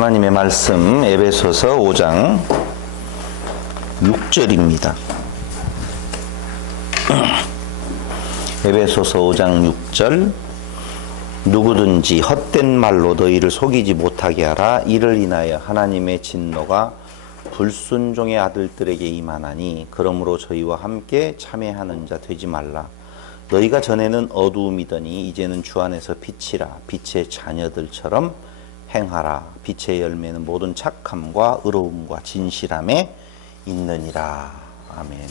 하나님의 말씀 에베소서 5장 6절입니다. 에베소서 5장 6절 누구든지 헛된 말로 너희를 속이지 못하게 하라. 이를 인하여 하나님의 진노가 불순종의 아들들에게 임하나니 그러므로 저희와 함께 참회하는 자 되지 말라. 너희가 전에는 어두움이더니 이제는 주 안에서 빛이라. 빛의 자녀들처럼 행하라. 빛의 열매는 모든 착함과 의로움과 진실함에 있느니라. 아멘.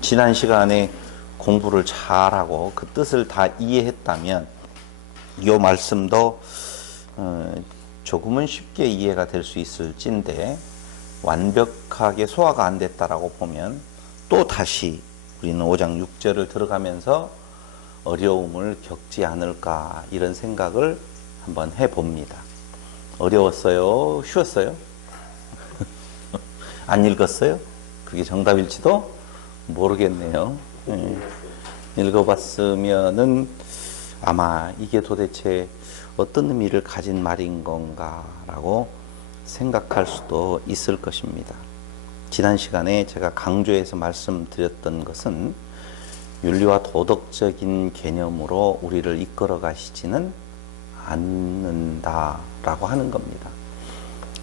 지난 시간에 공부를 잘하고 그 뜻을 다 이해했다면 이 말씀도 조금은 쉽게 이해가 될 수 있을진데 완벽하게 소화가 안 됐다라고 보면 또 다시 우리는 5장 6절을 들어가면서 어려움을 겪지 않을까 이런 생각을 한번 해봅니다. 어려웠어요? 쉬웠어요? 안 읽었어요? 그게 정답일지도 모르겠네요. 읽어봤으면은 아마 이게 도대체 어떤 의미를 가진 말인 건가 라고 생각할 수도 있을 것입니다. 지난 시간에 제가 강조해서 말씀드렸던 것은 윤리와 도덕적인 개념으로 우리를 이끌어 가시지는 않는다라고 하는 겁니다.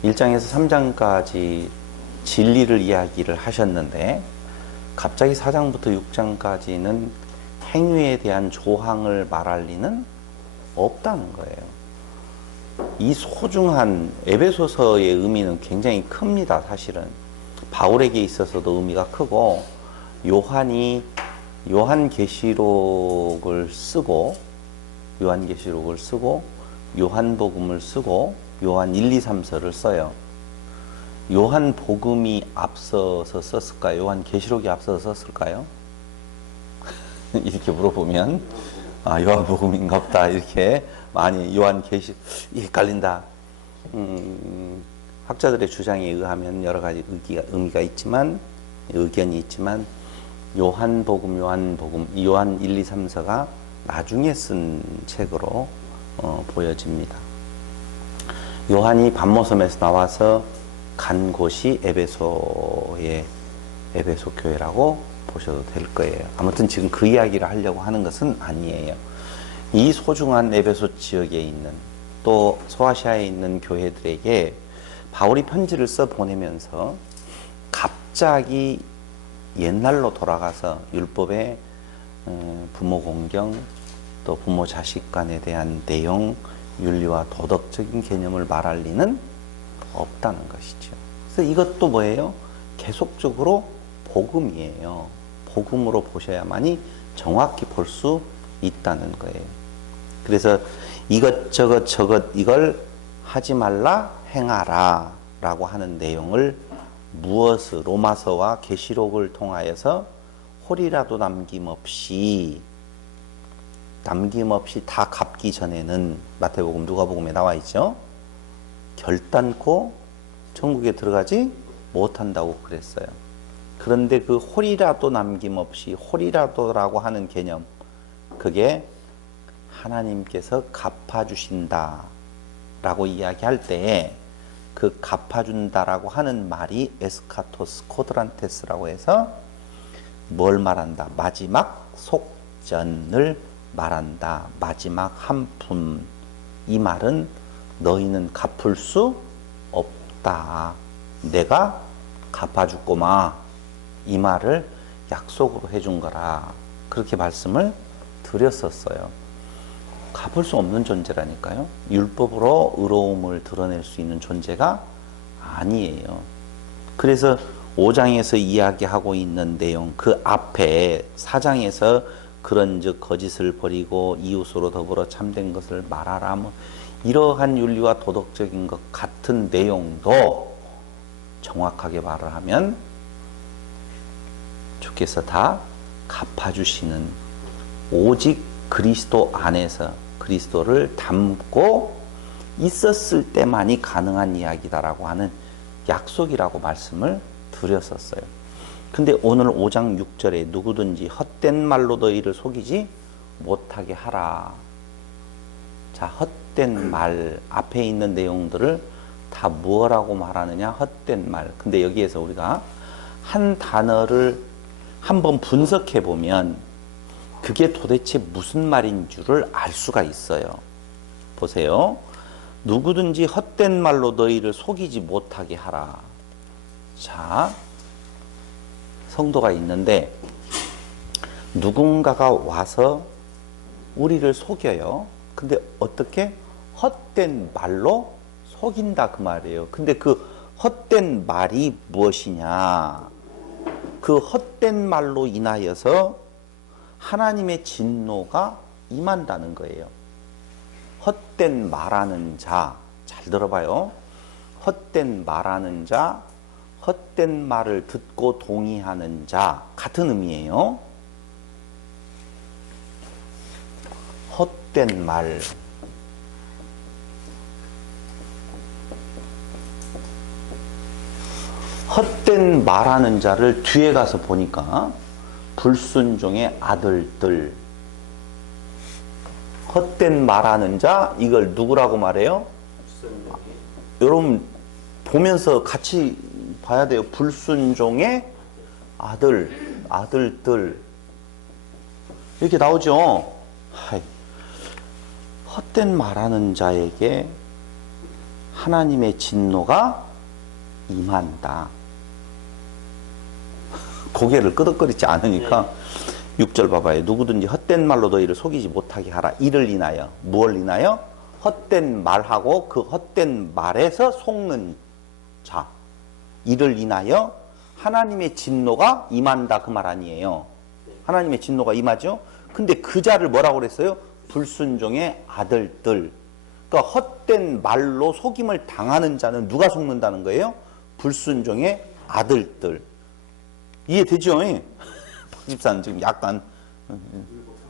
1장에서 3장까지 진리를 이야기를 하셨는데 갑자기 4장부터 6장까지는 행위에 대한 조항을 말할 리는 없다는 거예요. 이 소중한 에베소서의 의미는 굉장히 큽니다. 사실은 바울에게 있어서도 의미가 크고 요한계시록을 쓰고 요한복음을 쓰고 요한 1, 2, 3서를 써요. 요한복음이 앞서서 썼을까요? 요한계시록이 앞서서 썼을까요? 이렇게 물어보면 요한복음인가 보다 이렇게 많이 헷갈린다. 학자들의 주장에 의하면 여러 가지 의미가 있지만 의견이 있지만 요한복음, 요한 1, 2, 3서가 나중에 쓴 책으로 보여집니다. 요한이 반모섬에서 나와서 간 곳이 에베소 교회라고 보셔도 될 거예요. 아무튼 지금 그 이야기를 하려고 하는 것은 아니에요. 이 소중한 에베소 지역에 있는 또 소아시아에 있는 교회들에게 바울이 편지를 써 보내면서 갑자기 옛날로 돌아가서 율법의 부모 공경 또 부모 자식 간에 대한 내용 윤리와 도덕적인 개념을 말할 리는 없다는 것이죠. 그래서 이것도 뭐예요? 계속적으로 복음이에요. 복음으로 보셔야만이 정확히 볼 수 있다는 거예요. 그래서 이것저것 이걸 하지 말라 행하라 라고 하는 내용을 무엇을 로마서와 계시록을 통하여서 홀이라도 남김없이 다 갚기 전에는 마태복음 누가복음에 나와 있죠. 결단코 천국에 들어가지 못한다고 그랬어요. 그런데 그 홀이라도 남김없이 홀이라도라고 하는 개념 그게 하나님께서 갚아주신다 라고 이야기할 때에 그 갚아준다라고 하는 말이 에스카토스 코드란테스라고 해서 뭘 말한다? 마지막 속전을 말한다. 마지막 한품. 이 말은 너희는 갚을 수 없다. 내가 갚아줄 거마. 이 말을 약속으로 해준 거라. 그렇게 말씀을 드렸었어요. 갚을 수 없는 존재라니까요. 율법으로 의로움을 드러낼 수 있는 존재가 아니에요. 그래서 5장에서 이야기하고 있는 내용 그 앞에 4장에서 그런즉 거짓을 버리고 이웃으로 더불어 참된 것을 말하라. 이러한 윤리와 도덕적인 것 같은 내용도 정확하게 말을 하면 주께서 다 갚아주시는 오직 그리스도 안에서 그리스도를 담고 있었을 때만이 가능한 이야기다라고 하는 약속이라고 말씀을 드렸었어요. 근데 오늘 5장 6절에 누구든지 헛된 말로 너희를 속이지 못하게 하라. 자, 헛된 말 앞에 있는 내용들을 다 뭐라고 말하느냐? 헛된 말. 근데 여기에서 우리가 한 단어를 한번 분석해 보면 그게 도대체 무슨 말인 줄을 알 수가 있어요. 보세요. 누구든지 헛된 말로 너희를 속이지 못하게 하라. 자, 성도가 있는데 누군가가 와서 우리를 속여요. 근데 어떻게? 헛된 말로 속인다 그 말이에요. 근데 그 헛된 말이 무엇이냐? 그 헛된 말로 인하여서 하나님의 진노가 임한다는 거예요. 헛된 말하는 자, 잘 들어봐요. 헛된 말하는 자, 헛된 말을 듣고 동의하는 자, 같은 의미예요. 헛된 말. 헛된 말하는 자를 뒤에 가서 보니까 불순종의 아들들. 헛된 말하는 자, 이걸 누구라고 말해요? 여러분 보면서 같이 봐야 돼요. 불순종의 아들들. 이렇게 나오죠. 헛된 말하는 자에게 하나님의 진노가 임한다. 고개를 끄덕거리지 않으니까 6절 봐봐요. 누구든지 헛된 말로 너희를 속이지 못하게 하라. 이를 인하여. 무엇을 인하여? 헛된 말하고 그 헛된 말에서 속는 자. 이를 인하여 하나님의 진노가 임한다 그 말 아니에요. 하나님의 진노가 임하죠. 근데 그 자를 뭐라고 그랬어요? 불순종의 아들들. 그러니까 헛된 말로 속임을 당하는 자는 누가 속는다는 거예요? 불순종의 아들들. 이해되죠? 박 집사는 지금 약간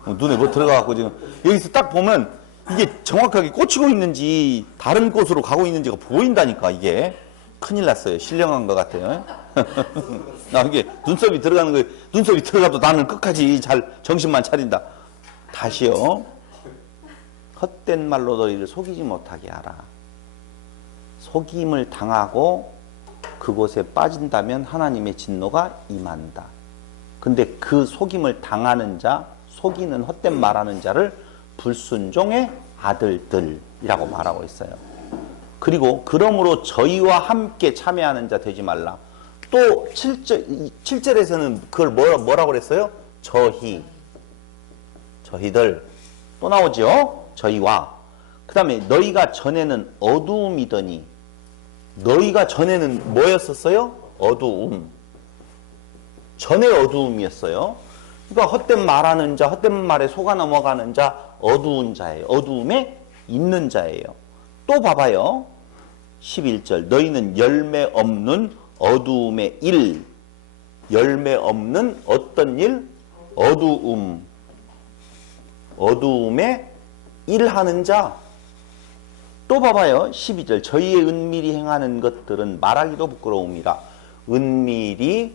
눈에 뭐 들어가갖고 지금 여기서 딱 보면 이게 정확하게 꽂히고 있는지 다른 곳으로 가고 있는지가 보인다니까. 이게 큰일 났어요. 신령한 것 같아요. 나 이게 눈썹이 들어가는 거, 눈썹이 들어가도 나는 끝까지 잘 정신만 차린다. 다시요. 헛된 말로 너희를 속이지 못하게 하라. 속임을 당하고 그곳에 빠진다면 하나님의 진노가 임한다. 근데 그 속임을 당하는 자, 속이는 헛된 말하는 자를 불순종의 아들들이라고 말하고 있어요. 그리고 그러므로 저희와 함께 참여하는 자 되지 말라. 또 7절에서는 그걸 뭐라고 그랬어요? 저희들. 또 나오죠? 저희와. 그 다음에 너희가 전에는 어두움이더니, 너희가 전에는 뭐였었어요? 어두움. 전에 어두움이었어요. 그러니까 헛된 말하는 자, 헛된 말에 속아 넘어가는 자, 어두운 자예요. 어두움에 있는 자예요. 또 봐봐요. 11절. 너희는 열매 없는 어두움의 일. 열매 없는 어떤 일? 어두움. 어두움에 일하는 자. 또 봐봐요. 12절. 저희의 은밀히 행하는 것들은 말하기도 부끄러움이라. 은밀히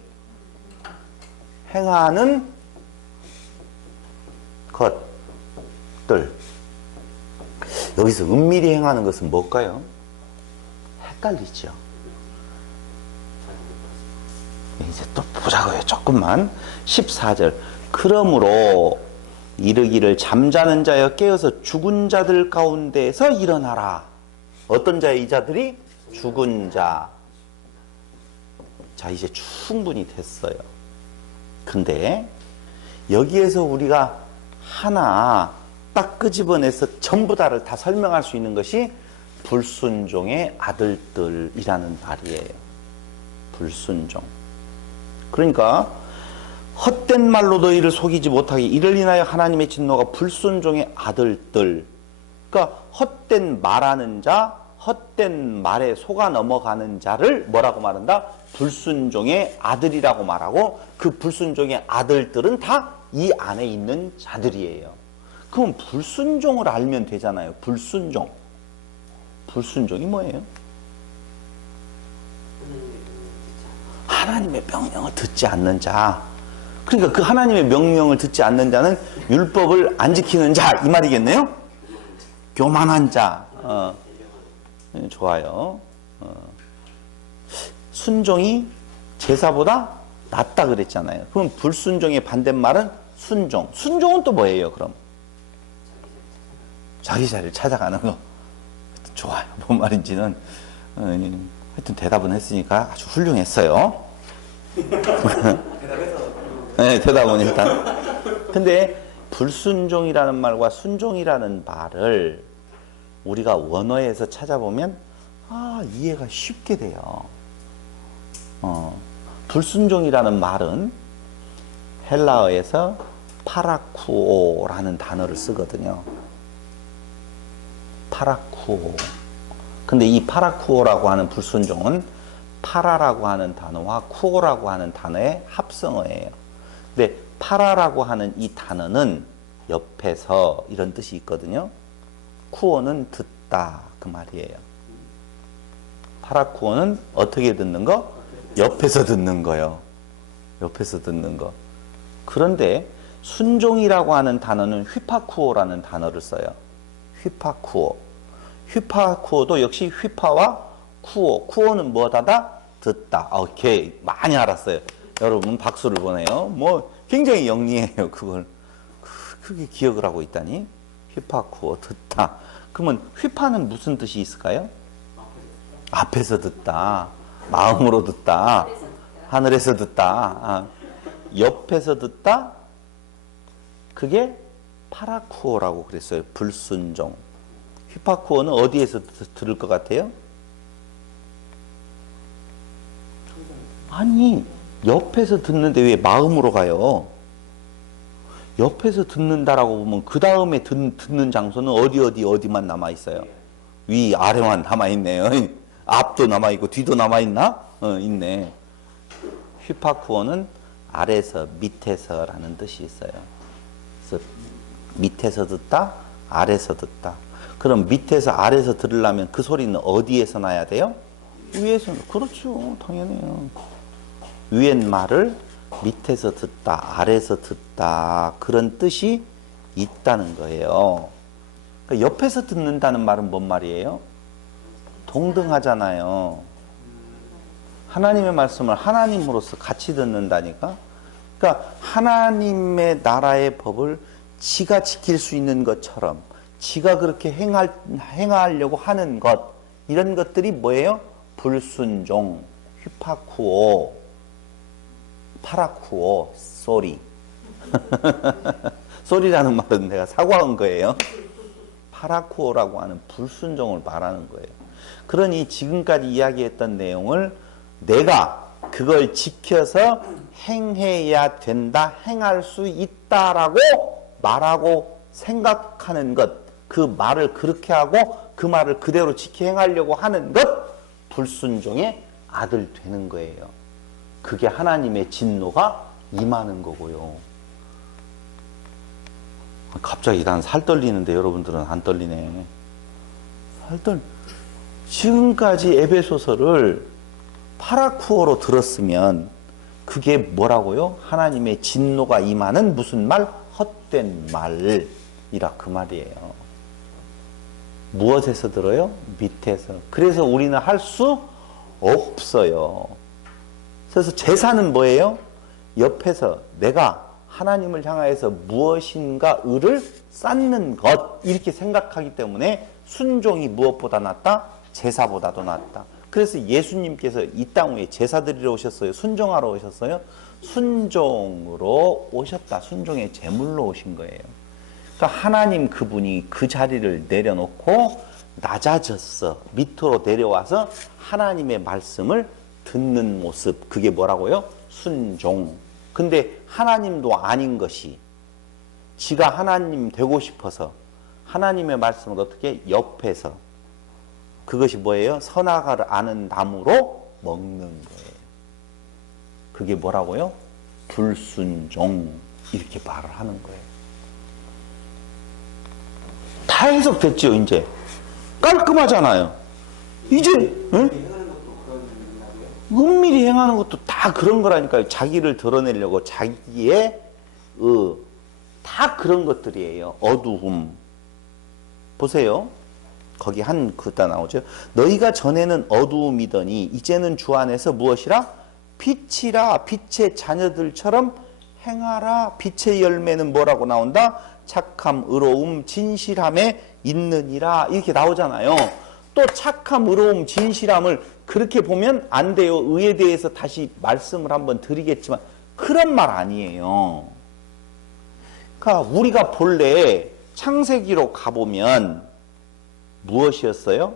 행하는 것들. 여기서 은밀히 행하는 것은 뭘까요? 헷갈리죠. 이제 또 보자고요. 조금만. 14절. 그러므로 이르기를 잠자는 자여 깨어서 죽은 자들 가운데서 일어나라. 어떤 자의 이 자들이? 죽은 자. 자, 이제 충분히 됐어요. 근데 여기에서 우리가 하나 딱 끄집어내서 전부 다를 다 설명할 수 있는 것이 불순종의 아들들이라는 말이에요. 불순종. 그러니까 헛된 말로 너희를 속이지 못하게 이를 인하여 하나님의 진노가 불순종의 아들들. 그러니까 헛된 말하는 자, 헛된 말에 속아 넘어가는 자를 뭐라고 말한다? 불순종의 아들이라고 말하고 그 불순종의 아들들은 다 이 안에 있는 자들이에요. 그럼 불순종을 알면 되잖아요. 불순종. 불순종이 뭐예요? 하나님의 명령을 듣지 않는 자. 그러니까 그 하나님의 명령을 듣지 않는 자는 율법을 안 지키는 자 이 말이겠네요? 교만한 자. 좋아요. 순종이 제사보다 낫다 그랬잖아요. 그럼 불순종의 반대말은 순종. 순종은 또 뭐예요, 그럼? 자기 자리를 찾아가는 거. 좋아요. 뭔 말인지는. 하여튼 대답은 했으니까 아주 훌륭했어요. 네, 대답은 일단. 근데 불순종이라는 말과 순종이라는 말을 우리가 원어에서 찾아보면 이해가 쉽게 돼요. 불순종이라는 말은 헬라어에서 파라쿠오라는 단어를 쓰거든요. 파라쿠오. 근데 이 파라쿠오라고 하는 불순종은 파라라고 하는 단어와 쿠오라고 하는 단어의 합성어예요. 근데 파라라고 하는 이 단어는 옆에서 이런 뜻이 있거든요. 쿠오는 듣다 그 말이에요. 파라쿠오는 어떻게 듣는 거? 옆에서 듣는 거요. 옆에서 듣는 거. 그런데 순종이라고 하는 단어는 휘파쿠오라는 단어를 써요. 휘파쿠오. 휘파쿠오도 역시 휘파와 쿠오. 쿠오는 뭐다다? 듣다. 오케이. 많이 알았어요. 여러분 박수를 보내요. 뭐 굉장히 영리해요. 그걸. 그게 기억을 하고 있다니. 휘파쿠오. 듣다. 그러면 휘파는 무슨 뜻이 있을까요? 앞에서 듣다. 마음으로 듣다. 하늘에서 듣다. 옆에서 듣다. 그게 파라쿠오라고 그랬어요. 불순종. 휘파쿠오는 어디에서 들을 것 같아요? 아니, 옆에서 듣는데 왜 마음으로 가요? 옆에서 듣는다라고 보면 그 다음에 듣는 장소는 어디만 남아있어요? 위, 아래만 남아있네요. 앞도 남아있고 뒤도 남아있나? 있네. 휘파쿠오는 아래서 밑에서라는 뜻이 있어요. 그래서 밑에서 듣다, 아래서 듣다. 그럼 밑에서 아래서 들으려면 그 소리는 어디에서 나야 돼요? 위에서. 그렇죠. 당연해요. 위의 말을 밑에서 듣다, 아래서 듣다. 그런 뜻이 있다는 거예요. 그러니까 옆에서 듣는다는 말은 뭔 말이에요? 동등하잖아요. 하나님의 말씀을 하나님으로서 같이 듣는다니까. 그러니까 하나님의 나라의 법을 지가 지킬 수 있는 것처럼 지가 그렇게 행하려고 하는 것, 이런 것들이 뭐예요? 불순종, 휘파쿠오, 파라쿠오, 쏘리. 쏘리라는 말은 내가 사과한 거예요. 파라쿠오라고 하는 불순종을 말하는 거예요. 그러니 지금까지 이야기했던 내용을 내가 그걸 지켜서 행해야 된다, 행할 수 있다라고 말하고 생각하는 것, 그 말을 그렇게 하고 그 말을 그대로 지켜 행하려고 하는 것, 불순종의 아들 되는 거예요. 그게 하나님의 진노가 임하는 거고요. 갑자기 난 살 떨리는데 여러분들은 안 떨리네. 지금까지 에베소서를 파라쿠오로 들었으면 그게 뭐라고요? 하나님의 진노가 임하는 무슨 말? 헛된 말이라 그 말이에요. 무엇에서 들어요? 밑에서. 그래서 우리는 할 수 없어요. 그래서 제사는 뭐예요? 옆에서 내가 하나님을 향하여서 무엇인가 의를 쌓는 것, 이렇게 생각하기 때문에 순종이 무엇보다 낫다? 제사보다도 낫다. 그래서 예수님께서 이 땅 위에 제사 드리러 오셨어요? 순종하러 오셨어요? 순종으로 오셨다. 순종의 제물로 오신 거예요. 그러니까 하나님 그분이 그 자리를 내려놓고 낮아졌어. 밑으로 내려와서 하나님의 말씀을 듣는 모습. 그게 뭐라고요? 순종. 근데 하나님도 아닌 것이 지가 하나님 되고 싶어서 하나님의 말씀을 어떻게 옆에서, 그것이 뭐예요? 선악을 아는 나무로 먹는 거예요. 그게 뭐라고요? 불순종. 이렇게 말을 하는 거예요. 다 해석됐죠, 이제. 깔끔하잖아요. 이제, 응? 은밀히 행하는 것도 다 그런 거라니까요. 자기를 드러내려고 자기의 다 그런 것들이에요. 어두움, 보세요. 거기 그다 나오죠. 너희가 전에는 어두움이더니 이제는 주 안에서 무엇이라? 빛이라. 빛의 자녀들처럼 행하라. 빛의 열매는 뭐라고 나온다? 착함, 의로움, 진실함에 있느니라. 이렇게 나오잖아요. 또 착함, 의로움, 진실함을 그렇게 보면 안 돼요. 의에 대해서 다시 말씀을 한번 드리겠지만 그런 말 아니에요. 그러니까 우리가 본래 창세기로 가보면 무엇이었어요?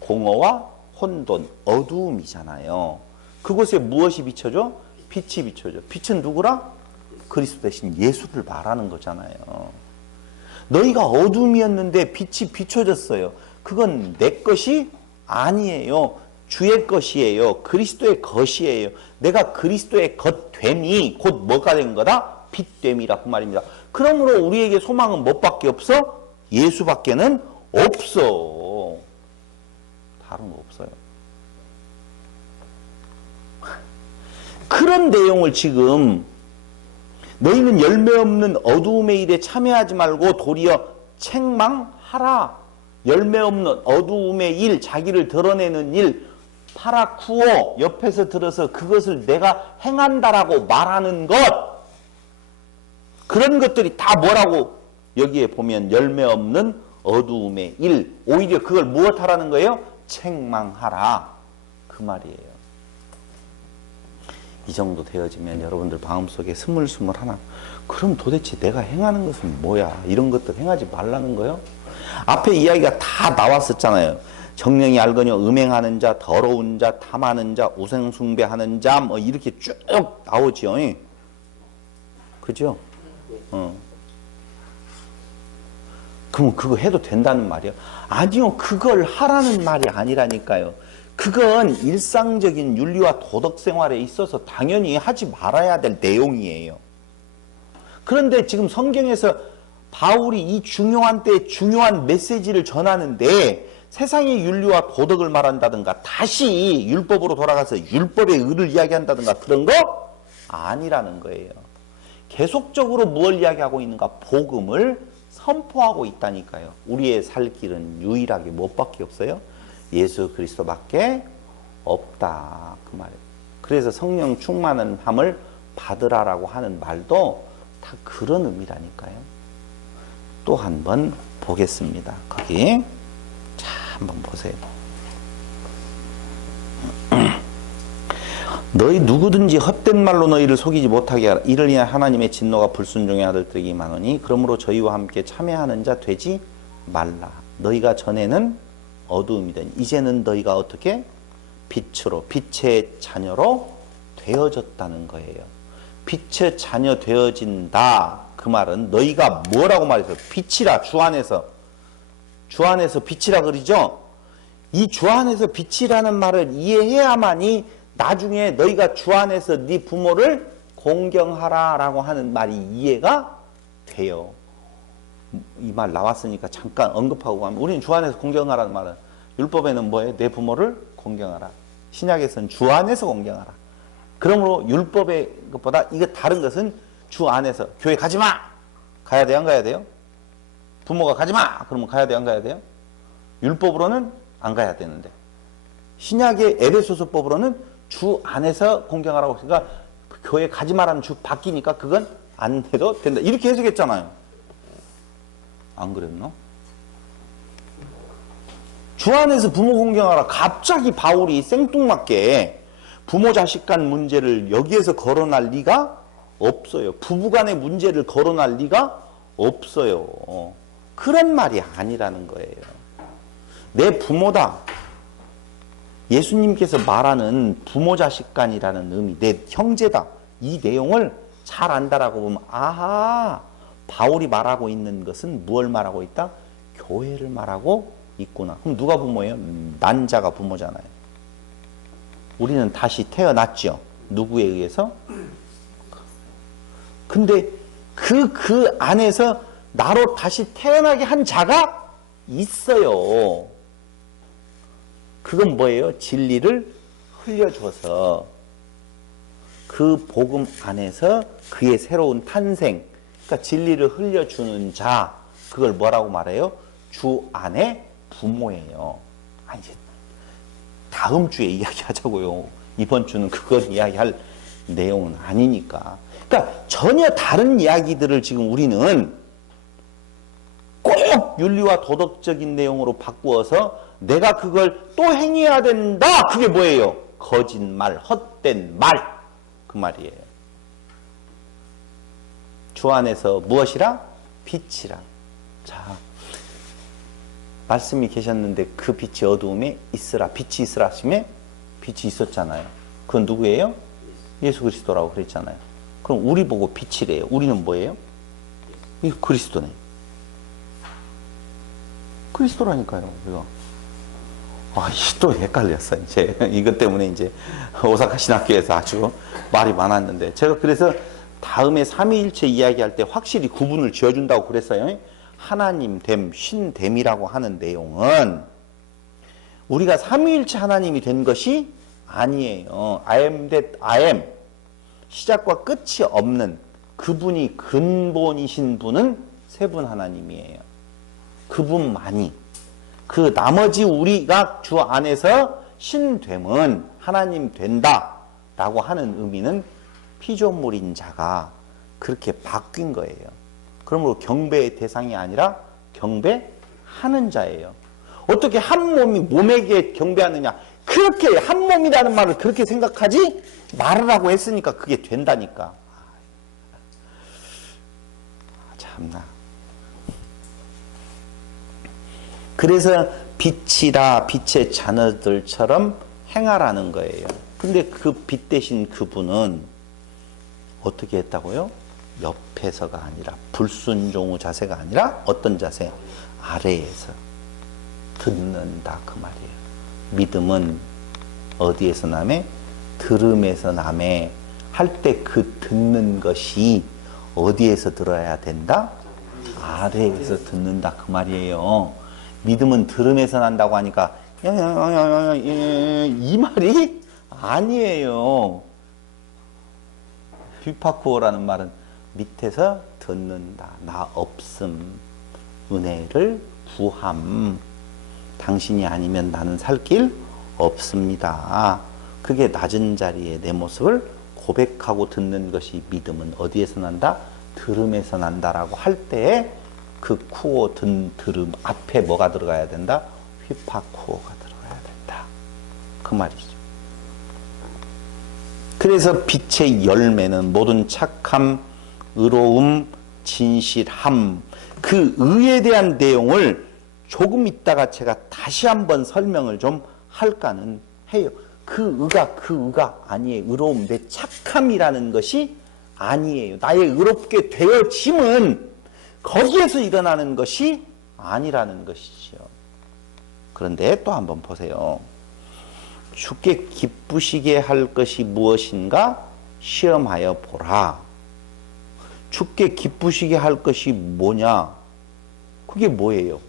공허와 혼돈, 어두움이잖아요. 그곳에 무엇이 비춰져? 빛이 비춰져. 빛은 누구라? 그리스도 대신 예수를 말하는 거잖아요. 너희가 어둠이었는데 빛이 비춰졌어요. 그건 내 것이 아니에요. 주의 것이에요. 그리스도의 것이에요. 내가 그리스도의 것됨이 곧 뭐가 된 거다? 빛됨이라 그 말입니다. 그러므로 우리에게 소망은 뭐밖에 없어? 예수밖에는 없어. 다른 거 없어요. 그런 내용을 지금 너희는 열매 없는 어두움의 일에 참여하지 말고 도리어 책망하라. 열매 없는 어두움의 일, 자기를 드러내는 일, 파라쿠오 옆에서 들어서 그것을 내가 행한다라고 말하는 것, 그런 것들이 다 뭐라고 여기에 보면 열매 없는 어두움의 일, 오히려 그걸 무엇하라는 거예요? 책망하라. 그 말이에요. 이 정도 되어지면 여러분들 마음속에 스물스물하나, 그럼 도대체 내가 행하는 것은 뭐야? 이런 것들 행하지 말라는 거예요? 앞에 이야기가 다 나왔었잖아요. 정령이 알거니와 음행하는 자, 더러운 자, 탐하는 자, 우상숭배하는 자, 뭐 이렇게 쭉 나오죠. 그죠? 그럼 그거 해도 된다는 말이에요? 아니요, 그걸 하라는 말이 아니라니까요. 그건 일상적인 윤리와 도덕 생활에 있어서 당연히 하지 말아야 될 내용이에요. 그런데 지금 성경에서 바울이 이 중요한 때에 중요한 메시지를 전하는데 세상의 윤리와 도덕을 말한다든가 다시 율법으로 돌아가서 율법의 의를 이야기한다든가 그런 거 아니라는 거예요. 계속적으로 뭘 이야기하고 있는가? 복음을 선포하고 있다니까요. 우리의 살 길은 유일하게 무엇밖에 없어요? 예수 그리스도밖에 없다. 그 말이에요. 그래서 성령 충만함을 받으라라고 하는 말도 다 그런 의미라니까요. 또 한번 보겠습니다. 거기 자 한번 보세요. 너희 누구든지 헛된 말로 너희를 속이지 못하게 하라. 이를 인하여 하나님의 진노가 불순종의 아들들에게 임하노니 그러므로 저희와 함께 참여하는 자 되지 말라. 너희가 전에는 어두움이더니 이제는 너희가 어떻게? 빛으로, 빛의 자녀로 되어졌다는 거예요. 빛의 자녀 되어진다. 그 말은 너희가 뭐라고 말했어요? 빛이라. 주 안에서. 주 안에서 빛이라 그러죠? 이 주 안에서 빛이라는 말을 이해해야만이 나중에 너희가 주 안에서 네 부모를 공경하라 라고 하는 말이 이해가 돼요. 이 말 나왔으니까 잠깐 언급하고 가면, 우리는 주 안에서 공경하라는 말은 율법에는 뭐예요? 내 부모를 공경하라. 신약에서는 주 안에서 공경하라. 그러므로 율법의 것보다 이거 다른 것은 주 안에서. 교회 가지 마! 가야 돼요? 안 가야 돼요? 부모가 가지 마! 그러면 가야 돼요? 안 가야 돼요? 율법으로는 안 가야 되는데 신약의 에베소서법으로는 주 안에서 공경하라고 했으니까 교회 가지 마라는 주 바뀌니까 그건 안 해도 된다. 이렇게 해석했잖아요. 안 그랬나? 주 안에서 부모 공경하라. 갑자기 바울이 생뚱맞게 부모 자식 간 문제를 여기에서 거론할 리가 없어요. 부부 간의 문제를 거론할 리가 없어요. 그런 말이 아니라는 거예요. 내 부모다. 예수님께서 말하는 부모 자식 간이라는 의미, 내 형제다. 이 내용을 잘 안다라고 보면 아하, 바울이 말하고 있는 것은 무엇을 말하고 있다? 교회를 말하고 있구나. 그럼 누가 부모예요? 난자가 부모잖아요. 우리는 다시 태어났죠. 누구에 의해서? 근데 그 안에서 나로 다시 태어나게 한 자가 있어요. 그건 뭐예요? 진리를 흘려줘서 그 복음 안에서 그의 새로운 탄생, 그러니까 진리를 흘려주는 자, 그걸 뭐라고 말해요? 주 안의 부모예요. 이제 다음 주에 이야기하자고요. 이번 주는 그걸 이야기할 내용은 아니니까. 그러니까 전혀 다른 이야기들을 지금 우리는 꼭 윤리와 도덕적인 내용으로 바꾸어서 내가 그걸 또 행해야 된다. 그게 뭐예요? 거짓말, 헛된 말. 그 말이에요. 주 안에서 무엇이라? 빛이라. 자, 말씀이 계셨는데 그 빛이 어두움에 있으라. 빛이 있으라 하시면 빛이 있었잖아요. 그건 누구예요? 예수 그리스도라고 그랬잖아요. 그럼 우리 보고 빛이래요. 우리는 뭐예요? 이 그리스도네. 그리스도라니까요. 우리가. 또 헷갈렸어. 이제 이것 때문에 이제 오사카 신학교에서 아주 말이 많았는데 제가 그래서 다음에 삼위일체 이야기할 때 확실히 구분을 지어준다고 그랬어요. 하나님 됨, 신됨이라고 하는 내용은 우리가 삼위일체 하나님이 된 것이 아니에요. I am that I am. 시작과 끝이 없는 그분이 근본이신 분은 세 분 하나님이에요. 그분만이. 그 나머지 우리가 주 안에서 신됨은 하나님 된다 라고 하는 의미는 피조물인 자가 그렇게 바뀐 거예요. 그러므로 경배의 대상이 아니라 경배하는 자예요. 어떻게 한 몸이 몸에게 경배하느냐. 그렇게 한 몸이라는 말을 그렇게 생각하지 말을 하고 했으니까 그게 된다니까. 참나. 그래서 빛이라 빛의 자녀들처럼 행하라는 거예요. 근데 그 빛 대신 그분은 어떻게 했다고요? 옆에서가 아니라 불순종의 자세가 아니라 어떤 자세? 아래에서 듣는다 그 말이에요. 믿음은 어디에서 남에? 들음에서 남에. 할 때 그 듣는 것이 어디에서 들어야 된다? 아래에서 듣는다 그 말이에요. 믿음은 들음에서 난다고 하니까 이 말이 아니에요. 비파쿠어라는 말은 밑에서 듣는다. 나 없음, 은혜를 구함. 당신이 아니면 나는 살 길 없습니다. 그게 낮은 자리에 내 모습을 고백하고 듣는 것이 믿음은 어디에서 난다? 들음에서 난다라고 할 때에 그 쿠어 들음 앞에 뭐가 들어가야 된다? 휘파쿠어가 들어가야 된다. 그 말이죠. 그래서 빛의 열매는 모든 착함, 의로움, 진실함. 그 의에 대한 내용을 조금 있다가 제가 다시 한번 설명을 좀 할까는 해요. 그 의가 아니에요. 의로움, 내 착함이라는 것이 아니에요. 나의 의롭게 되어짐은 거기에서 일어나는 것이 아니라는 것이죠. 그런데 또 한번 보세요. 주께 기쁘시게 할 것이 무엇인가 시험하여 보라. 주께 기쁘시게 할 것이 뭐냐? 그게 뭐예요?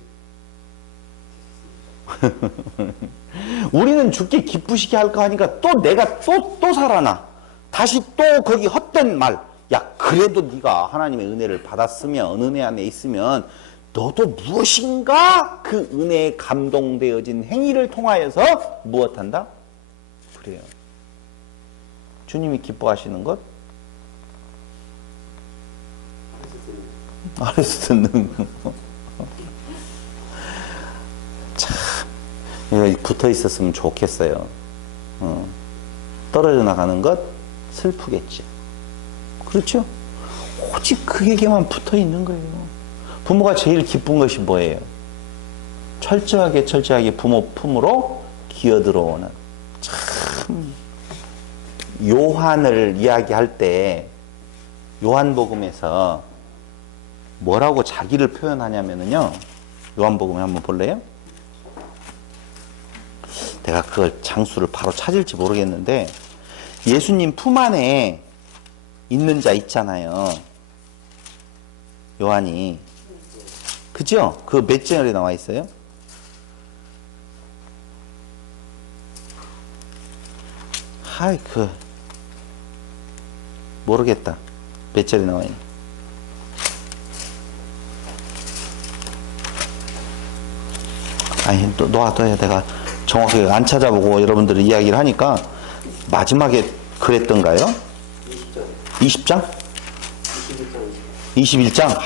우리는 주께 기쁘시게 할까 하니까 또 내가 또 살아나. 다시 또 거기 헛된 말. 야, 그래도 네가 하나님의 은혜를 받았으면, 은혜 안에 있으면 너도 무엇인가 그 은혜에 감동되어진 행위를 통하여서 무엇한다? 그래요. 주님이 기뻐하시는 것? 아래서 듣는 거. 참, 붙어 있었으면 좋겠어요. 떨어져 나가는 것 슬프겠죠. 그렇죠? 오직 그에게만 붙어 있는 거예요. 부모가 제일 기쁜 것이 뭐예요? 철저하게 부모 품으로 기어들어오는. 참, 요한을 이야기할 때 요한복음에서 뭐라고 자기를 표현하냐면요. 요한복음에 한번 볼래요? 내가 그걸 장수를 바로 찾을지 모르겠는데 예수님 품 안에 있는 자 있잖아요. 요한이. 그죠? 그 몇 절에 나와 있어요? 모르겠다. 몇 절에 나와 있나? 아니, 또 놓아둬야 내가 정확하게 안 찾아보고 여러분들이 이야기를 하니까 마지막에 그랬던가요? 20장? 21장?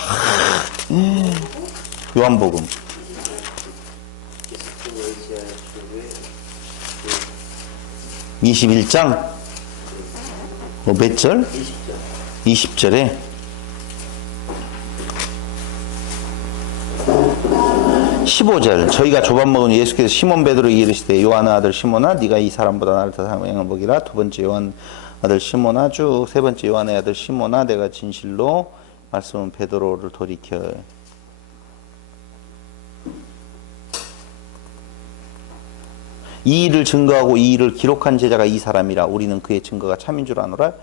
요한복음. 21장? 몇 절? 20절에 15절 저희가 조반먹은 예수께서 시몬 베드로에게 이르시되 요한의 아들 시몬아 네가 이 사람보다 나를 더 사랑하는 복이라. 두 번째 요한 아들 시몬아 쭉 세 번째 요한의 아들 시몬아 내가 진실로 말씀은 베드로를 돌이켜. 이 일을 증거하고 이 일을 기록한 제자가 이 사람이라. 우리는 그의 증거가 참인 줄 아노라.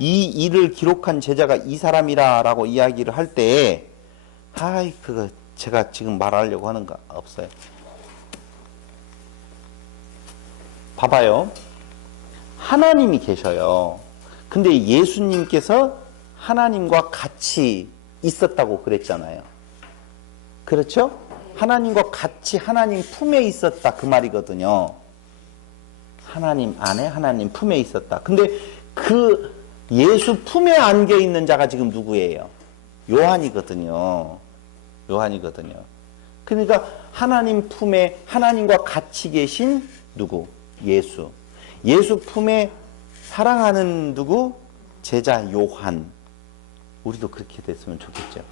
이 일을 기록한 제자가 이 사람이라 라고 이야기를 할 때 그거 제가 지금 말하려고 하는 거 없어요. 봐봐요. 하나님이 계셔요. 근데 예수님께서 하나님과 같이 있었다고 그랬잖아요. 그렇죠? 하나님과 같이 하나님 품에 있었다 그 말이거든요. 하나님 안에 하나님 품에 있었다. 근데 그 예수 품에 안겨 있는 자가 지금 누구예요? 요한이거든요. 요한이거든요. 그러니까 하나님 품에 하나님과 같이 계신 누구? 예수. 예수 품에 사랑하는 누구? 제자 요한. 우리도 그렇게 됐으면 좋겠죠.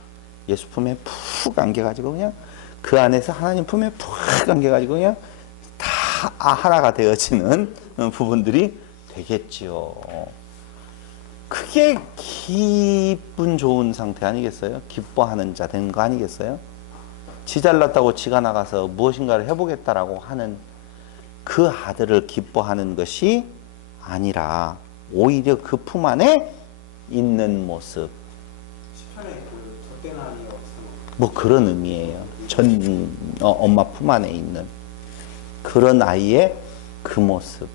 예수 품에 푹 안겨가지고 그냥 그 안에서 하나님 품에 푹 안겨가지고 그냥 다 하나가 되어지는 부분들이 되겠지요. 그게 기분 좋은 상태 아니겠어요? 기뻐하는 자 된 거 아니겠어요? 지 잘났다고 지가 나가서 무엇인가를 해보겠다라고 하는 그 아들을 기뻐하는 것이 아니라 오히려 그 품 안에 있는 모습. 뭐 그런 의미예요. 엄마 품 안에 있는 그런 아이의 그 모습.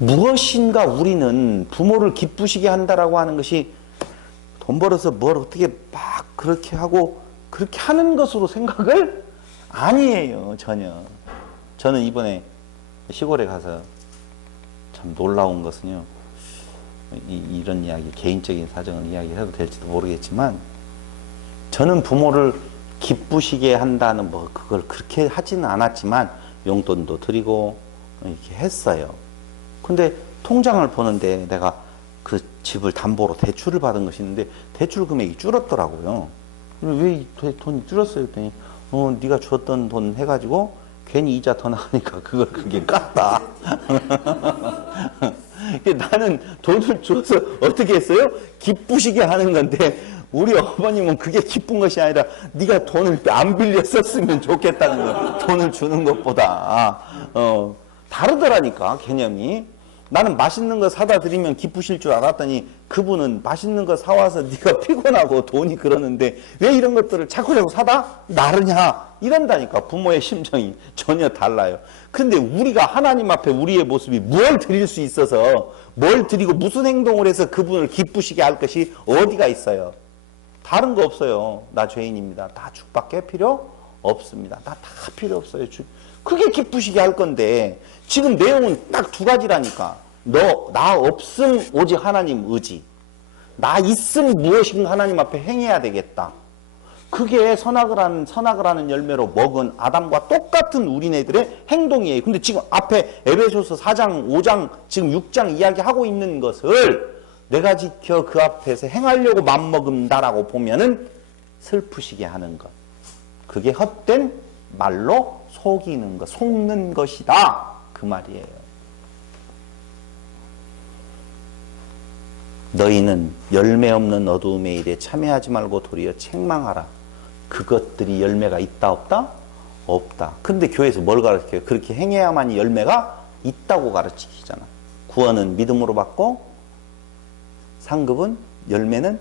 무엇인가 우리는 부모를 기쁘시게 한다라고 하는 것이 돈 벌어서 뭘 어떻게 막 그렇게 하고 그렇게 하는 것으로 생각을 아니에요. 전혀. 저는 이번에 시골에 가서 참 놀라운 것은요. 이런 이야기, 개인적인 사정을 이야기해도 될지도 모르겠지만 저는 부모를 기쁘시게 한다는 뭐 그걸 그렇게 하지는 않았지만 용돈도 드리고 이렇게 했어요. 근데 통장을 보는데 내가 그 집을 담보로 대출을 받은 것이 있는데 대출 금액이 줄었더라고요. 왜 돈이 줄었어요? 했더니 네가 줬던 돈 해가지고 괜히 이자 더 나가니까 그걸 그게 깠다. 나는 돈을 줘서 어떻게 했어요? 기쁘시게 하는 건데 우리 어머님은 그게 기쁜 것이 아니라 네가 돈을 안 빌려 썼으면 좋겠다는 거. 돈을 주는 것보다 다르더라니까 개념이. 나는 맛있는 거 사다 드리면 기쁘실 줄 알았더니 그분은 맛있는 거 사와서 네가 피곤하고 돈이 그러는데 왜 이런 것들을 자꾸 사다 나르냐 이런다니까. 부모의 심정이 전혀 달라요. 근데 우리가 하나님 앞에 우리의 모습이 뭘 드릴 수 있어서 뭘 드리고 무슨 행동을 해서 그분을 기쁘시게 할 것이 어디가 있어요? 다른 거 없어요. 나 죄인입니다. 다 죽밖에 필요 없습니다. 다 필요 없어요. 그게 기쁘시게 할 건데 지금 내용은 딱 두 가지라니까. 나 없음 오직 하나님 의지. 나 있음 무엇인가 하나님 앞에 행해야 되겠다. 그게 선악을 하는 열매로 먹은 아담과 똑같은 우리네들의 행동이에요. 근데 지금 앞에 에베소서 4장, 5장, 지금 6장 이야기하고 있는 것을 내가 지켜 그 앞에서 행하려고 맘먹은다라고 보면은 슬프시게 하는 것. 그게 헛된 말로 속이는 것, 속는 것이다. 그 말이에요. 너희는 열매 없는 어두움의 일에 참여하지 말고 도리어 책망하라. 그것들이 열매가 있다 없다? 없다. 근데 교회에서 뭘 가르쳐요? 그렇게 행해야만이 열매가 있다고 가르치잖아. 구원은 믿음으로 받고 상급은 열매는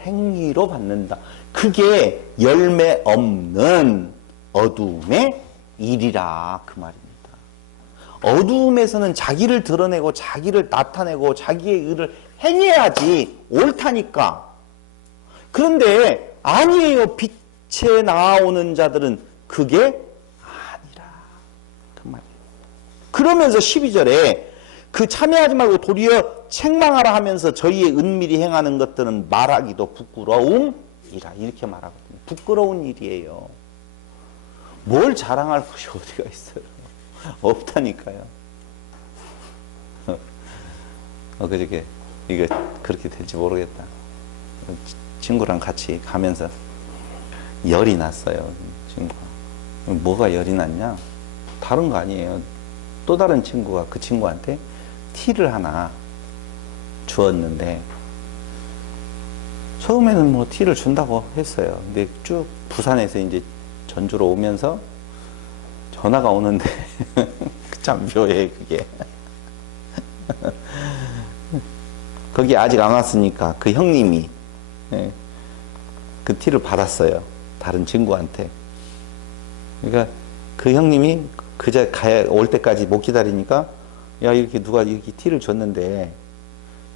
행위로 받는다. 그게 열매 없는 어두움의 일이라 그 말입니다. 어두움에서는 자기를 드러내고 자기를 나타내고 자기의 의를 행해야지 옳다니까. 그런데 아니에요. 빛에 나오는 자들은 그게 아니라 그 말이에요. 그러면서 12절에 그 참여하지 말고 도리어 책망하라 하면서 저희의 은밀히 행하는 것들은 말하기도 부끄러움이라 이렇게 말하거든요. 부끄러운 일이에요. 뭘 자랑할 것이 어디가 있어요. 없다니까요. 그저께 이거 그렇게 될지 모르겠다. 친구랑 같이 가면서 열이 났어요. 친구가. 뭐가 열이 났냐? 다른 거 아니에요. 또 다른 친구가 그 친구한테 티를 하나 주었는데 처음에는 뭐 티를 준다고 했어요. 근데 쭉 부산에서 이제 전주로 오면서 전화가 오는데 참 묘해 그게. 거기 아직 안 왔으니까 그 형님이 그 티를 받았어요. 다른 친구한테. 그러니까 그 형님이 그저 올 때까지 못 기다리니까 야 이렇게 누가 이렇게 티를 줬는데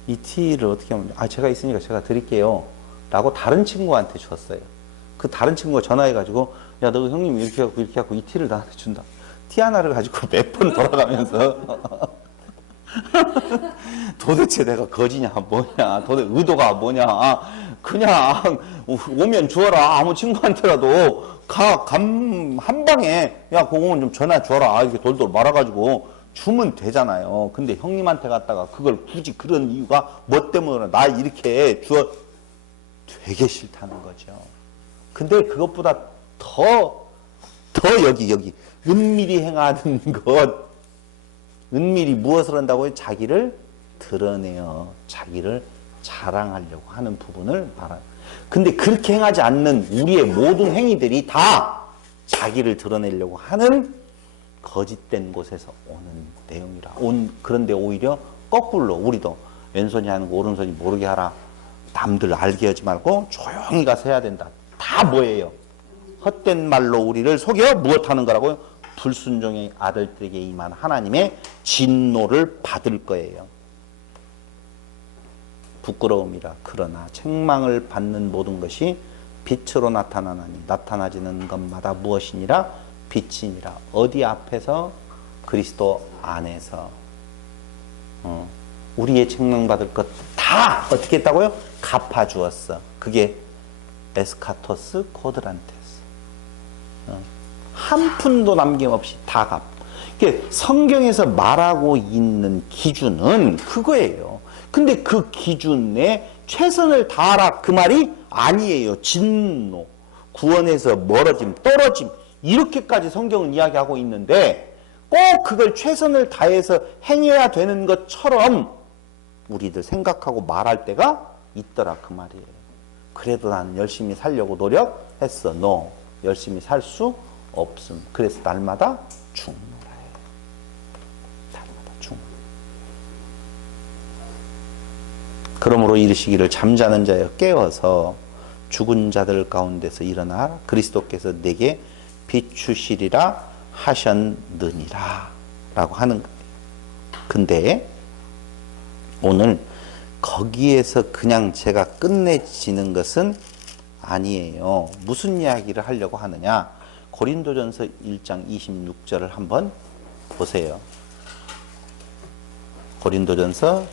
이 티를 어떻게 하면 제가 있으니까 제가 드릴게요 라고 다른 친구한테 줬어요. 그 다른 친구가 전화해가지고 야 너 형님 이렇게 하고 이 티를 나한테 준다. 티 하나를 가지고 몇 번 돌아가면서 도대체 내가 거지냐 뭐냐 도대체 의도가 뭐냐 그냥 오면 주어라 아무 친구한테라도 한 방에 야 그거는 좀 전화 줘라 이렇게 돌돌 말아가지고 주면 되잖아요. 근데 형님한테 갔다가 그걸 굳이 그런 이유가 뭐 때문에 나 이렇게 주어 되게 싫다는 거죠. 근데 그것보다 더 여기 은밀히 행하는 것 은밀히 무엇을 한다고요? 자기를 드러내어 자기를 자랑하려고 하는 부분을 말해요. 근데 그렇게 행하지 않는 우리의 모든 행위들이 다 자기를 드러내려고 하는 거짓된 곳에서 오는 내용이라. 그런데 오히려 거꾸로 우리도 왼손이 하는 거 오른손이 모르게 하라. 남들 알게 하지 말고 조용히 가서 해야 된다. 다 뭐예요? 헛된 말로 우리를 속여 무엇하는 거라고요? 불순종의 아들들에게 임한 하나님의 진노를 받을 거예요. 부끄러움이라. 그러나 책망을 받는 모든 것이 빛으로 나타나나니 나타나지는 것마다 무엇이니라? 빛이니라. 어디 앞에서? 그리스도 안에서. 우리의 책망받을 것 다 어떻게 했다고요? 갚아주었어. 그게 에스카토스 코드란테스. 한 푼도 남김없이 다 갚. 성경에서 말하고 있는 기준은 그거예요. 근데 그 기준에 최선을 다하라 그 말이 아니에요. 진노, 구원에서 멀어짐, 떨어짐 이렇게까지 성경은 이야기하고 있는데 꼭 그걸 최선을 다해서 행해야 되는 것처럼 우리들 생각하고 말할 때가 있더라 그 말이에요. 그래도 나는 열심히 살려고 노력했어. 너 열심히 살 수 없음. 그래서 날마다 죽노라 해요. 날마다 죽노라. 그러므로 이르시기를 잠자는 자여 깨어서 죽은 자들 가운데서 일어나 그리스도께서 내게 비추시리라 하셨느니라 라고 하는 거예요. 근데 오늘 거기에서 그냥 제가 끝내지는 것은 아니에요. 무슨 이야기를 하려고 하느냐? 고린도전서 1장 26절을 한번 보세요. 고린도전서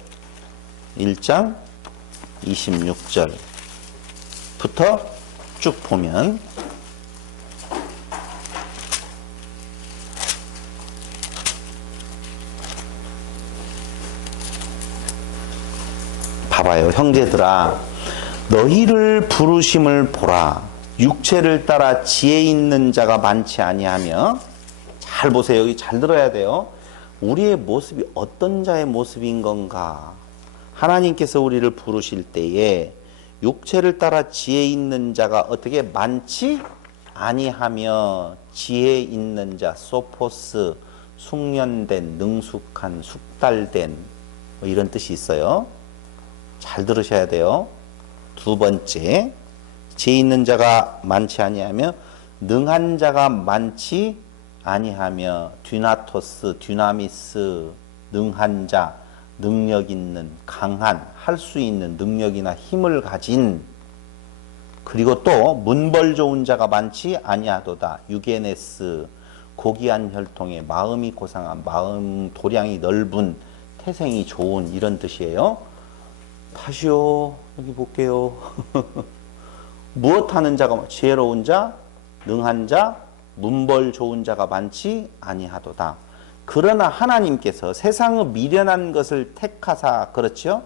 1장 26절부터 쭉 보면 봐봐요. 형제들아 너희를 부르심을 보라. 육체를 따라 지혜 있는 자가 많지 아니하며 잘 보세요. 여기 잘 들어야 돼요. 우리의 모습이 어떤 자의 모습인 건가? 하나님께서 우리를 부르실 때에 육체를 따라 지혜 있는 자가 어떻게 많지 아니하며 지혜 있는 자 소포스 숙련된 능숙한 숙달된 뭐 이런 뜻이 있어요. 잘 들으셔야 돼요. 두 번째, 지혜 있는 자가 많지 아니하며 능한 자가 많지 아니하며 듀나토스, 듀나미스, 능한 자, 능력 있는, 강한, 할 수 있는 능력이나 힘을 가진 그리고 또 문벌 좋은 자가 많지 아니하도다. 유게네스 고귀한 혈통에 마음이 고상한 마음 도량이 넓은 태생이 좋은 이런 뜻이에요. 다시요. 여기 볼게요. 무엇하는 자가 지혜로운 자, 능한 자, 문벌 좋은 자가 많지 아니하도다. 그러나 하나님께서 세상의 미련한 것을 택하사 그렇죠?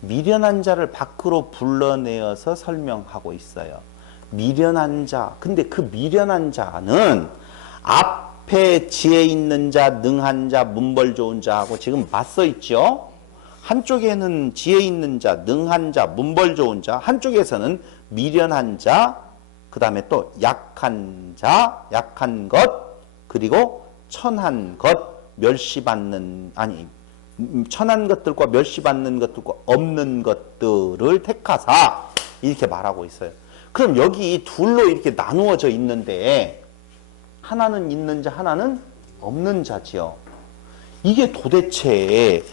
미련한 자를 밖으로 불러내어서 설명하고 있어요. 미련한 자. 근데 그 미련한 자는 앞에 지혜 있는 자, 능한 자, 문벌 좋은 자하고 지금 맞서 있죠? 한쪽에는 지혜 있는 자, 능한 자, 문벌 좋은 자, 한쪽에서는 미련한 자, 그 다음에 또 약한 자, 약한 것, 그리고 천한 것, 멸시받는, 아니, 천한 것들과 멸시받는 것들과 없는 것들을 택하사 이렇게 말하고 있어요. 그럼 여기 둘로 이렇게 나누어져 있는데 하나는 있는 자, 하나는 없는 자지요. 이게 도대체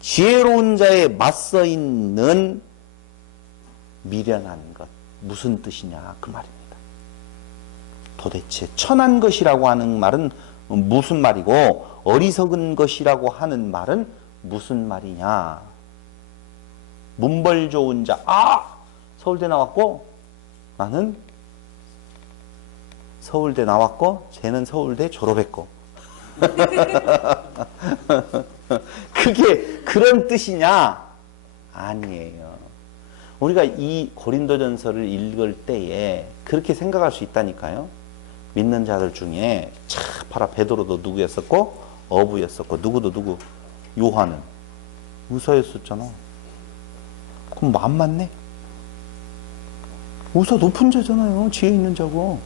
지혜로운 자에 맞서 있는 미련한 것 무슨 뜻이냐 그 말입니다. 도대체 천한 것이라고 하는 말은 무슨 말이고 어리석은 것이라고 하는 말은 무슨 말이냐. 문벌 좋은 자, 서울대 나왔고 나는 서울대 나왔고 쟤는 서울대 졸업했고 그게 그런 뜻이냐? 아니에요. 우리가 이 고린도전서를 읽을 때에 그렇게 생각할 수 있다니까요. 믿는 자들 중에 바로 베드로도 누구였었고 어부였었고 누구도 누구 요한은 의사였었잖아. 그럼 안 맞네? 의사 높은 자잖아요. 지혜 있는 자고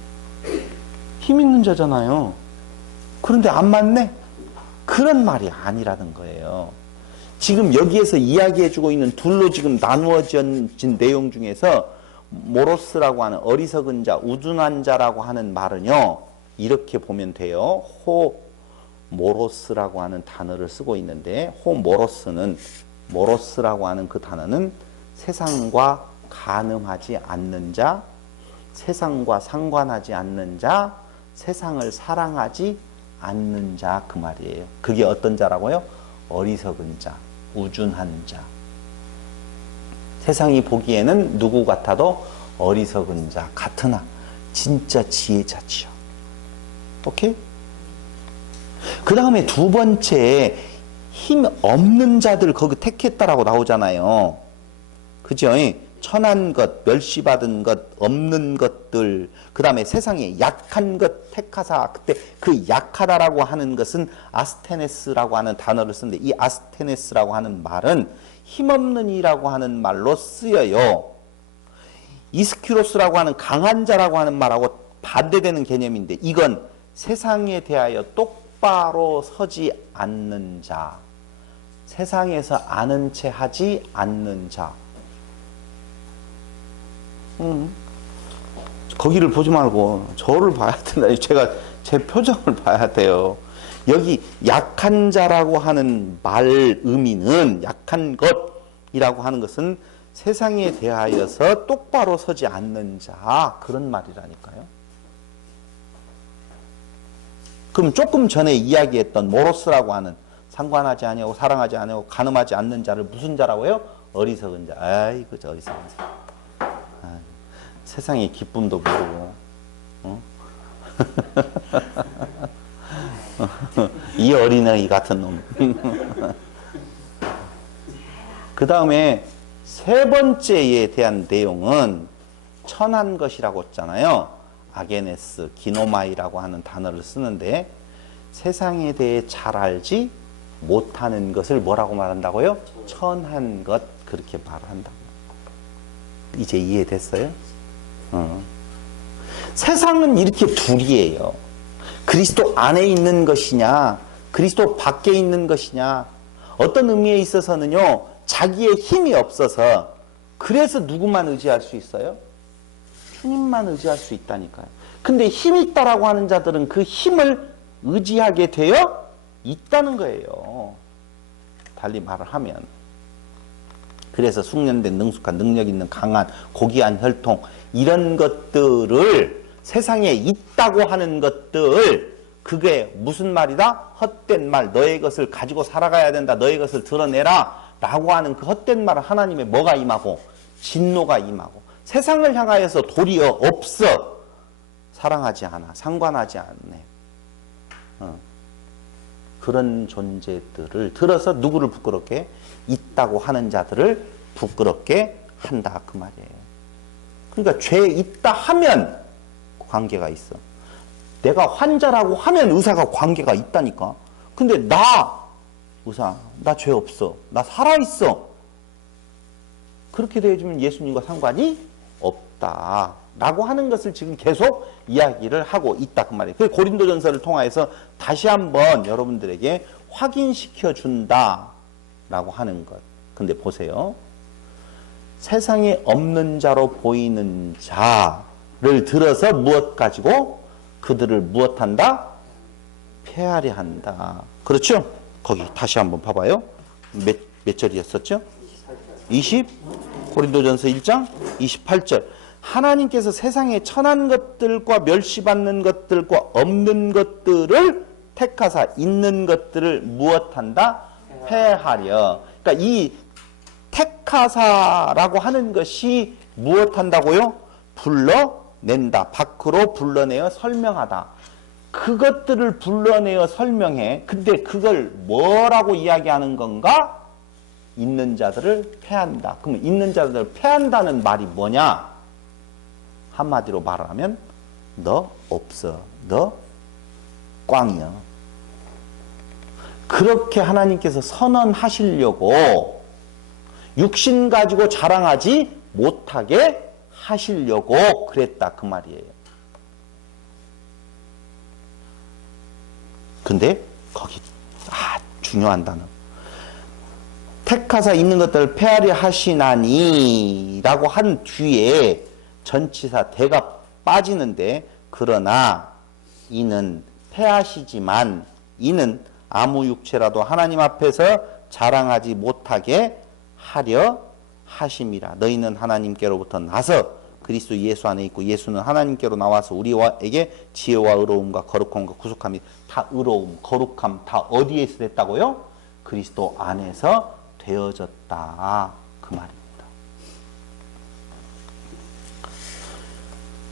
힘 있는 자잖아요. 그런데 안 맞네? 그런 말이 아니라는 거예요. 지금 여기에서 이야기해주고 있는 둘로 지금 나누어진 내용 중에서 모로스라고 하는 어리석은 자, 우둔한 자라고 하는 말은요. 이렇게 보면 돼요. 모로스라고 하는 단어를 쓰고 있는데 모로스라고 하는 그 단어는 세상과 간음하지 않는 자, 세상과 상관하지 않는 자, 세상을 사랑하지 않는 자 그 말이에요. 그게 어떤 자라고요? 어리석은 자, 우둔한 자. 세상이 보기에는 누구 같아도 어리석은 자 같으나 진짜 지혜자지요. 오케이? 그 다음에 두 번째 힘 없는 자들 거기 택했다라고 나오잖아요. 그죠? 천한 것, 멸시받은 것, 없는 것들, 그 다음에 세상에 약한 것 택하사. 그때 그 약하다라고 하는 것은 아스테네스라고 하는 단어를 쓰는데 이 아스테네스라고 하는 말은 힘없는 이라고 하는 말로 쓰여요. 이스큐로스라고 하는 강한 자라고 하는 말하고 반대되는 개념인데 이건 세상에 대하여 똑바로 서지 않는 자, 세상에서 아는 채 하지 않는 자. 거기를 보지 말고 저를 봐야 된다. 제가 제 표정을 봐야 돼요. 여기 약한 자라고 하는 말 의미는 약한 것이라고 하는 것은 세상에 대하여서 똑바로 서지 않는 자 그런 말이라니까요. 그럼 조금 전에 이야기했던 모로스라고 하는 상관하지 아니하고 사랑하지 아니하고 간음하지 않는 자를 무슨 자라고요? 어리석은 자. 아이고 저 어리석은 자. 세상의 기쁨도 모르고 이 어린아이 같은 놈. 그 다음에 세 번째에 대한 내용은 천한 것이라고 했잖아요. 아게네스, 기노마이라고 하는 단어를 쓰는데 세상에 대해 잘 알지 못하는 것을 뭐라고 말한다고요? 천한 것 그렇게 말한다고. 이제 이해됐어요? 세상은 이렇게 둘이에요. 그리스도 안에 있는 것이냐 그리스도 밖에 있는 것이냐. 어떤 의미에 있어서는요 자기의 힘이 없어서 그래서 누구만 의지할 수 있어요? 주님만 의지할 수 있다니까요. 근데 힘 있다라고 하는 자들은 그 힘을 의지하게 되어 있다는 거예요. 달리 말을 하면 그래서 숙련된 능숙한 능력 있는 강한 고귀한 혈통 이런 것들을 세상에 있다고 하는 것들 그게 무슨 말이다? 헛된 말 너의 것을 가지고 살아가야 된다. 너의 것을 드러내라 라고 하는 그 헛된 말은 하나님의 뭐가 임하고 진노가 임하고 세상을 향하여서 도리어 없어. 사랑하지 않아. 상관하지 않네. 그런 존재들을 들어서 누구를 부끄럽게? 있다고 하는 자들을 부끄럽게 한다 그 말이에요. 그러니까 죄 있다 하면 관계가 있어. 내가 환자라고 하면 의사가 관계가 있다니까. 근데 나 의사 나 죄 없어. 나 살아있어. 그렇게 되어주면 예수님과 상관이 없다 라고 하는 것을 지금 계속 이야기를 하고 있다 그 말이에요. 그 고린도전서를 통해서 다시 한번 여러분들에게 확인시켜 준다 라고 하는 것. 근데 보세요. 세상에 없는 자로 보이는 자를 들어서 무엇 가지고 그들을 무엇한다? 폐하려 한다. 그렇죠? 거기 다시 한번 봐봐요. 몇 절이었었죠? 고린도전서 1장 28절. 하나님께서 세상에 천한 것들과 멸시받는 것들과 없는 것들을 택하사 있는 것들을 무엇한다? 폐하려. 그러니까 이 택하사라고 하는 것이 무엇한다고요? 불러낸다. 밖으로 불러내어 설명하다. 그것들을 불러내어 설명해. 근데 그걸 뭐라고 이야기하는 건가? 있는 자들을 패한다. 그러면 있는 자들을 패한다는 말이 뭐냐? 한마디로 말하면 너 없어. 너 꽝이야. 그렇게 하나님께서 선언하시려고 육신 가지고 자랑하지 못하게 하시려고 그랬다 그 말이에요. 근데 거기 중요한 단어. 택하사 있는 것들을 폐하려 하시나니 라고 한 뒤에 전치사 대가 빠지는데 그러나 이는 폐하시지만 이는 아무 육체라도 하나님 앞에서 자랑하지 못하게 하려 하심이라. 너희는 하나님께로부터 나서 그리스도 예수 안에 있고 예수는 하나님께로 나와서 우리에게 지혜와 의로움과 거룩함과 구속함이 다 의로움, 거룩함 다 어디에서 됐다고요? 그리스도 안에서 되어졌다 그 말입니다.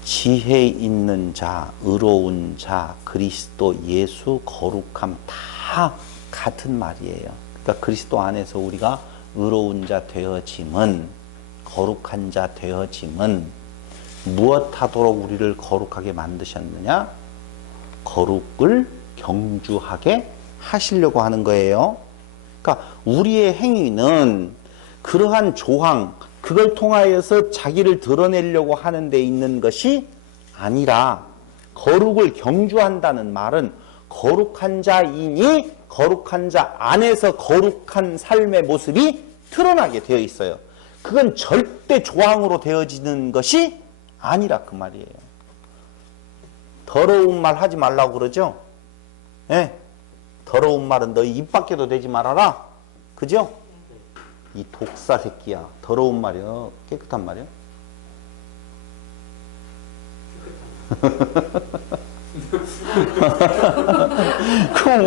지혜 있는 자, 의로운 자, 그리스도, 예수, 거룩함 다 같은 말이에요. 그러니까 그리스도 안에서 우리가 의로운 자 되어짐은, 거룩한 자 되어짐은 무엇하도록 우리를 거룩하게 만드셨느냐? 거룩을 경주하게 하시려고 하는 거예요. 그러니까 우리의 행위는 그러한 조항, 그걸 통하여서 자기를 드러내려고 하는 데 있는 것이 아니라 거룩을 경주한다는 말은 거룩한 자이니 거룩한 자 안에서 거룩한 삶의 모습이 드러나게 되어 있어요. 그건 절대 조항으로 되어지는 것이 아니라 그 말이에요. 더러운 말 하지 말라고 그러죠? 예? 더러운 말은 너희 입 밖에도 대지 말아라. 그죠? 이 독사 새끼야. 더러운 말이요. 깨끗한 말이요. 그럼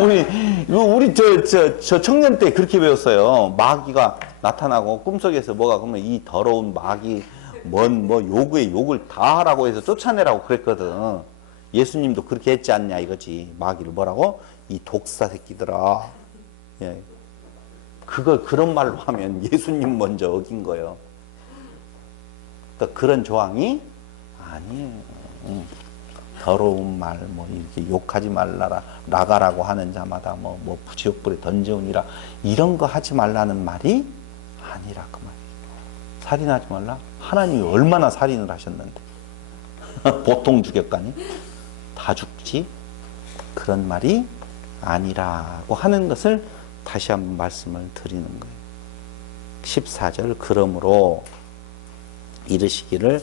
우리 저 청년 때 그렇게 배웠어요. 마귀가 나타나고 꿈속에서 뭐가 그러면 이 더러운 마귀 뭐 요구에 욕을 다 하라고 해서 쫓아내라고 그랬거든. 예수님도 그렇게 했지 않냐 이거지. 마귀를 뭐라고? 이 독사 새끼들아. 예. 그걸 그런 말로 하면 예수님 먼저 어긴 거예요. 그러니까 그런 조항이 아니에요. 더러운 말, 이렇게 욕하지 말라라, 나가라고 하는 자마다 지옥불에 던져오니라, 이런 거 하지 말라는 말이 아니라 그 말이에요. 살인하지 말라? 하나님이 얼마나 살인을 하셨는데. 보통 죽였가니? 다 죽지? 그런 말이 아니라고 하는 것을 다시 한번 말씀을 드리는 거예요. 14절, 그러므로 이르시기를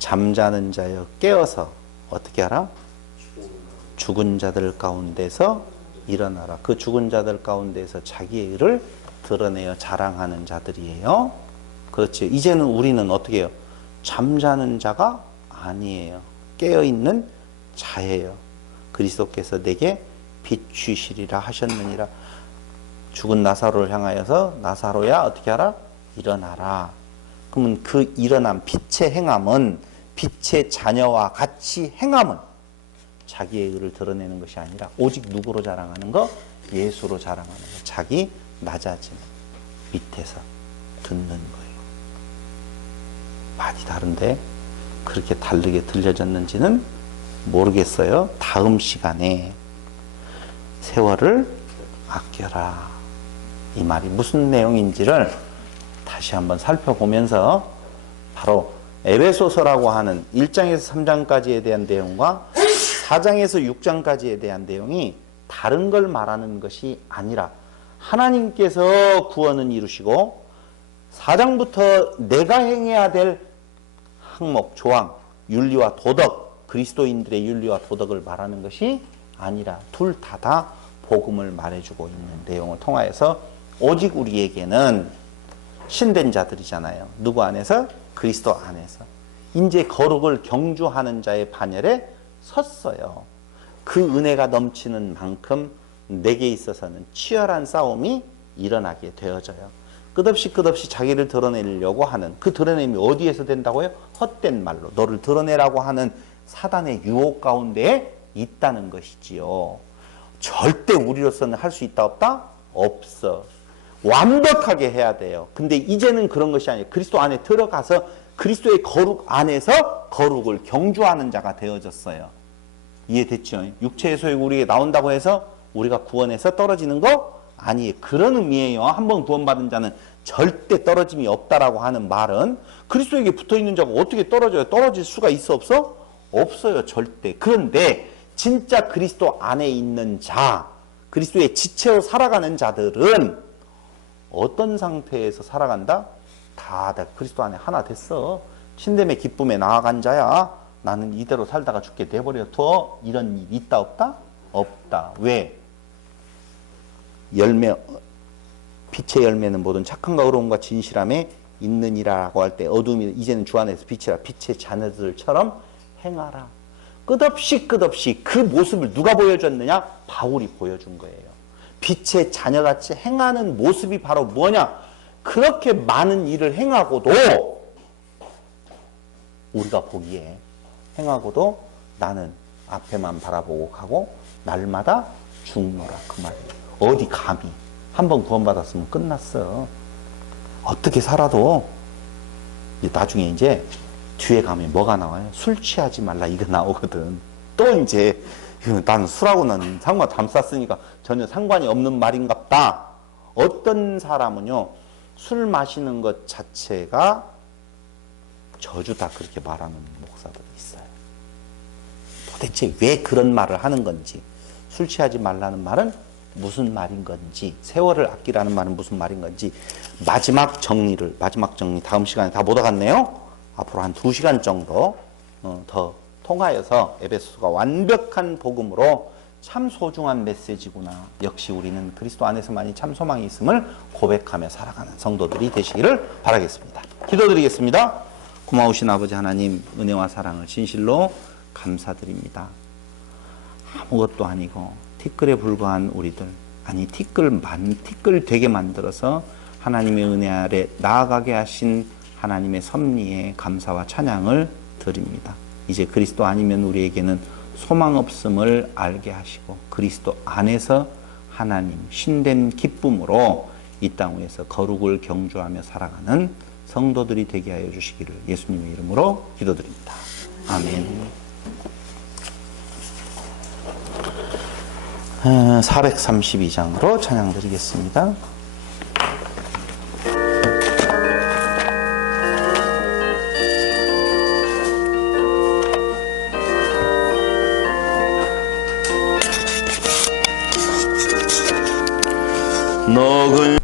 잠자는 자여 깨어서 어떻게 하라? 죽은 자들 가운데서 일어나라. 그 죽은 자들 가운데서 자기의 일을 드러내어 자랑하는 자들이에요. 그렇죠. 이제는 우리는 어떻게 해요? 잠자는 자가 아니에요. 깨어있는 자예요. 그리스도께서 내게 비추시리라 하셨느니라. 죽은 나사로를 향하여서 나사로야 어떻게 하라? 일어나라. 그러면 그 일어난 빛의 행함은, 빛의 자녀와 같이 행함은 자기의 의를 드러내는 것이 아니라 오직 누구로 자랑하는 거? 예수로 자랑하는 거. 자기 낮아짐 밑에서 듣는 거예요. 많이 다른데 그렇게 다르게 들려졌는지는 모르겠어요. 다음 시간에 세월을 아껴라. 이 말이 무슨 내용인지를 다시 한번 살펴보면서 바로 에베소서라고 하는 1장에서 3장까지에 대한 내용과 4장에서 6장까지에 대한 내용이 다른 걸 말하는 것이 아니라 하나님께서 구원은 이루시고 4장부터 내가 행해야 될 항목, 조항, 윤리와 도덕, 그리스도인들의 윤리와 도덕을 말하는 것이 아니라 둘 다 복음을 말해주고 있는 내용을 통하여서 오직 우리에게는 신된 자들이잖아요. 누구 안에서? 그리스도 안에서. 이제 거룩을 경주하는 자의 반열에 섰어요. 그 은혜가 넘치는 만큼 내게 있어서는 치열한 싸움이 일어나게 되어져요. 끝없이 자기를 드러내려고 하는, 그 드러냄이 어디에서 된다고요? 헛된 말로 너를 드러내라고 하는 사단의 유혹 가운데에 있다는 것이지요. 절대 우리로서는 할 수 있다 없다? 없어. 완벽하게 해야 돼요. 근데 이제는 그런 것이 아니에요. 그리스도 안에 들어가서 그리스도의 거룩 안에서 거룩을 경주하는 자가 되어졌어요. 이해됐죠? 육체의 소욕이 우리에게 나온다고 해서 우리가 구원에서 떨어지는 거 아니에요. 그런 의미예요. 한번 구원받은 자는 절대 떨어짐이 없다라고 하는 말은 그리스도에게 붙어있는 자가 어떻게 떨어져요? 떨어질 수가 있어 없어? 없어요. 절대. 그런데 진짜 그리스도 안에 있는 자, 그리스도의 지체로 살아가는 자들은 어떤 상태에서 살아간다? 다 그리스도 안에 하나 됐어. 신됨의 기쁨에 나아간 자야. 나는 이대로 살다가 죽게 내버려 둬. 이런 일 있다 없다? 없다. 왜? 열매, 빛의 열매는 모든 착함과 의로움과 진실함에 있느니라고 할 때 어둠이 이제는 주 안에서 빛이라. 빛의 자녀들처럼 행하라. 끝없이 그 모습을 누가 보여줬느냐? 바울이 보여준 거예요. 빛의 자녀같이 행하는 모습이 바로 뭐냐? 그렇게 많은 일을 행하고도 우리가 보기에 행하고도 나는 앞에만 바라보고 가고 날마다 죽노라. 그 말이에요. 어디 감히 한번 구원받았으면 끝났어. 어떻게 살아도 나중에 이제 뒤에 가면 뭐가 나와요? 술 취하지 말라 이거 나오거든. 또 이제 나는 술하고는 상관 담 쌌으니까 전혀 상관이 없는 말인갑다. 어떤 사람은요 술 마시는 것 자체가 저주다 그렇게 말하는 목사들이 있어요. 도대체 왜 그런 말을 하는 건지, 술 취하지 말라는 말은 무슨 말인 건지, 세월을 아끼라는 말은 무슨 말인 건지 마지막 정리 다음 시간에 다 못 하겠네요. 앞으로 한 2시간 정도 더 통하여서 에베소서가 완벽한 복음으로 참 소중한 메시지구나. 역시 우리는 그리스도 안에서만이 참 소망이 있음을 고백하며 살아가는 성도들이 되시기를 바라겠습니다. 기도드리겠습니다. 고마우신 아버지 하나님, 은혜와 사랑을 진실로 감사드립니다. 아무것도 아니고 티끌에 불과한 우리들, 아니 티끌 되게 만들어서 하나님의 은혜 아래 나아가게 하신 하나님의 섭리에 감사와 찬양을 드립니다. 이제 그리스도 아니면 우리에게는 소망 없음을 알게 하시고 그리스도 안에서 하나님 신된 기쁨으로 이 땅 위에서 거룩을 경주하며 살아가는 성도들이 되게 하여 주시기를 예수님의 이름으로 기도드립니다. 아멘. 432장으로 찬양 드리겠습니다. 너